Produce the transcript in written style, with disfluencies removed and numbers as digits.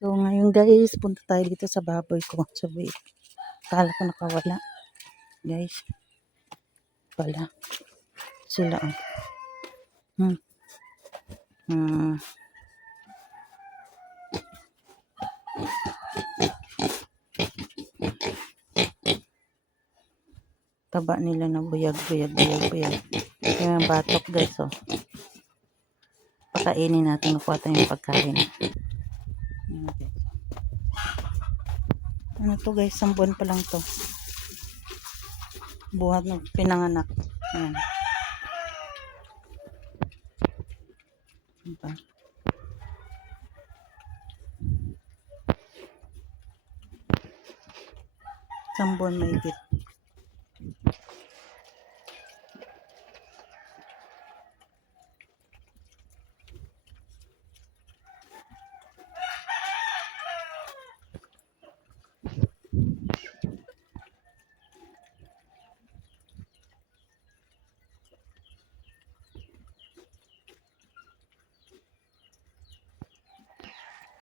So, ngayon guys, punta tayo dito sa baboy ko. So, wait. Kala ko nakawala. Guys. Wala. Sila. Hmm. Hmm. Taba nila na buyag. Yung batok guys, oh. Pakainin natin. Nakuha tayo yung pagkain. Ano to guys? 1 buwan pa lang to. Buhat na pinanganak. Ayan. Diba? Buwan mahigit.